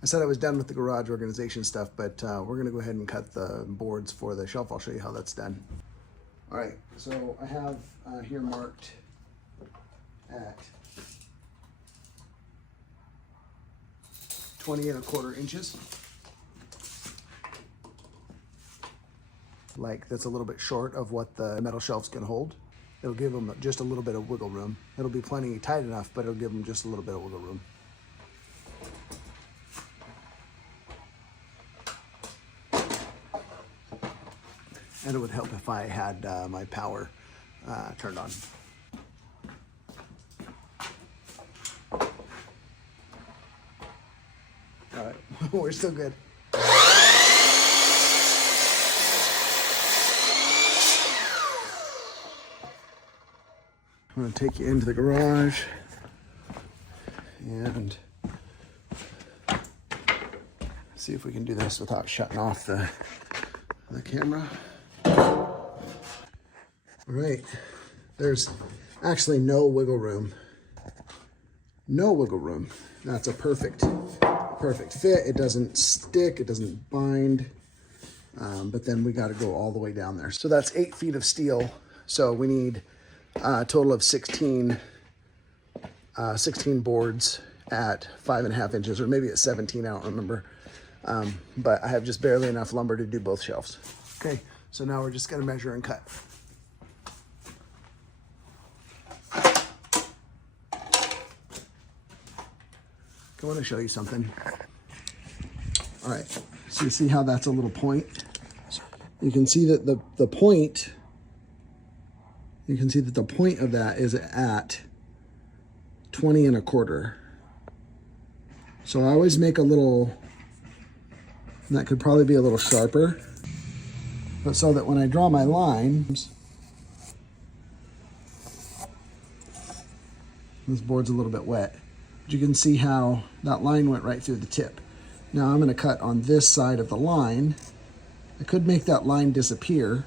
I said I was done with the garage organization stuff, but we're gonna go ahead and cut the boards for the shelf. I'll show you how that's done. All right, so I have here marked at 20 1/4 inches. Like that's a little bit short of what the metal shelves can hold. It'll give them just a little bit of wiggle room. It'll be plenty tight enough, but it'll give them just a little bit of wiggle room. And it would help if I had my power turned on. All right, we're still good. I'm gonna take you into the garage and see if we can do this without shutting off the camera. All right, there's actually no wiggle room. No wiggle room. That's a perfect fit. It doesn't stick, it doesn't bind, but then we gotta go all the way down there. So that's 8 feet of steel. So we need a total of 16 boards at 5.5 inches, or maybe at 17, I don't remember. But I have just barely enough lumber to do both shelves. Okay, so now we're just gonna measure and cut. I want to show you something. All right, so you see how that's a little point? You can see that the point, you can see that the point of that is at 20 1/4. So I always make a little, that could probably be a little sharper, but so that when I draw my lines, this board's a little bit wet. You can see how that line went right through the tip. Now I'm going to cut on this side of the line. I could make that line disappear,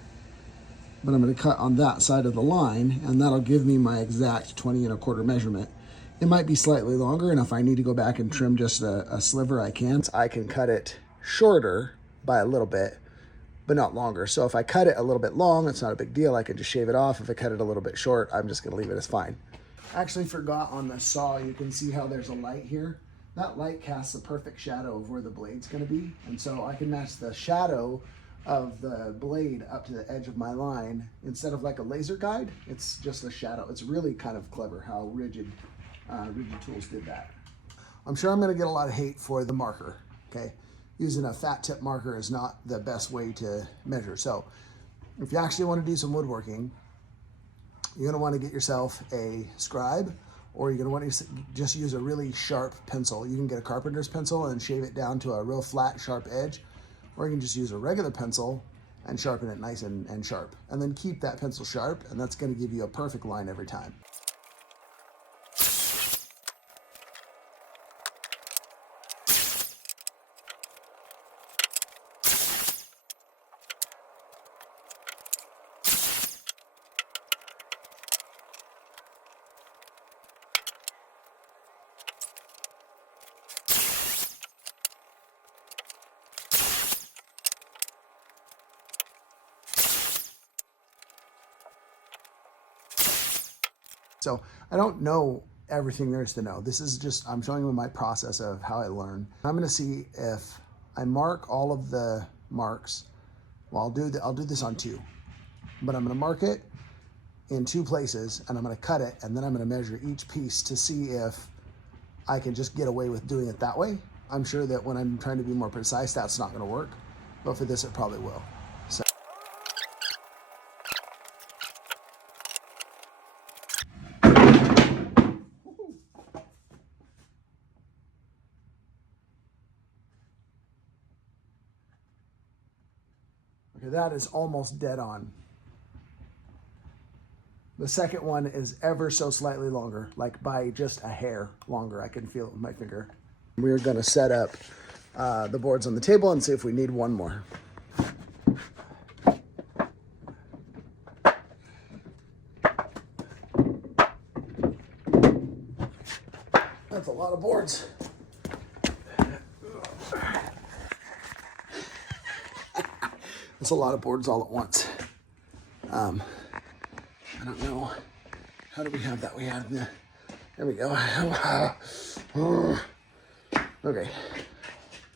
but I'm going to cut on that side of the line, and that'll give me my exact 20 1/4 measurement. It might be slightly longer, and if I need to go back and trim just a sliver, I can. I can cut it shorter by a little bit, but not longer. So if I cut it a little bit long, it's not a big deal. I can just shave it off. If I cut it a little bit short, I'm just going to leave it as fine. Actually forgot on the saw, you can see how there's a light here. That light casts a perfect shadow of where the blade's gonna be. And so I can match the shadow of the blade up to the edge of my line. Instead of like a laser guide, it's just a shadow. It's really kind of clever how Rigid Tools did that. I'm sure I'm gonna get a lot of hate for the marker, okay? Using a fat tip marker is not the best way to measure. So if you actually wanna do some woodworking, you're going to want to get yourself a scribe, or you're going to want to just use a really sharp pencil. You can get a carpenter's pencil and shave it down to a real flat, sharp edge, or you can just use a regular pencil and sharpen it nice and sharp. And then keep that pencil sharp, and that's going to give you a perfect line every time. So I don't know everything there is to know. This is just, I'm showing you my process of how I learn. I'm gonna see if I mark all of the marks. Well, I'll do this on 2, but I'm gonna mark it in 2 places, and I'm gonna cut it, and then I'm gonna measure each piece to see if I can just get away with doing it that way. I'm sure that when I'm trying to be more precise, that's not gonna work, but for this, it probably will. So. Okay, that is almost dead on. The second one is ever so slightly longer, like by just a hair longer. I can feel it with my finger. We're gonna set up the boards on the table and see if we need one more. That's a lot of boards. It's a lot of boards all at once. I don't know. How do we have that? We have the, there we go. Okay.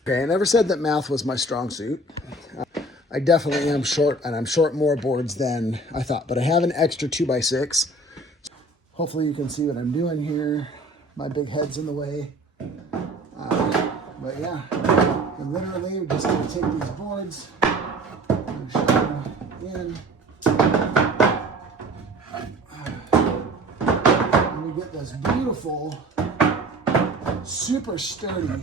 Okay, I never said that math was my strong suit. I definitely am short, and I'm short more boards than I thought, but I have an extra 2x6. Hopefully you can see what I'm doing here. My big head's in the way. But yeah, I'm literally just gonna take these boards and shove them in. And we get this beautiful, super sturdy,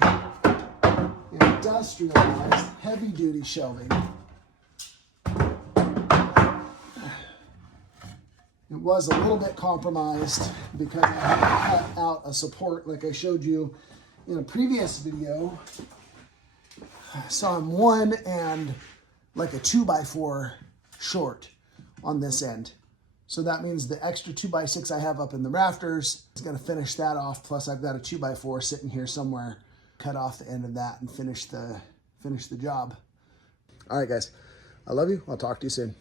industrialized, heavy-duty shelving. It was a little bit compromised because I had to cut out a support like I showed you in a previous video. So I'm 1 and like a 2x4 short on this end. So that means the extra 2x6 I have up in the rafters is going to finish that off. Plus I've got a 2x4 sitting here somewhere. Cut off the end of that and finish the job. All right, guys. I love you. I'll talk to you soon.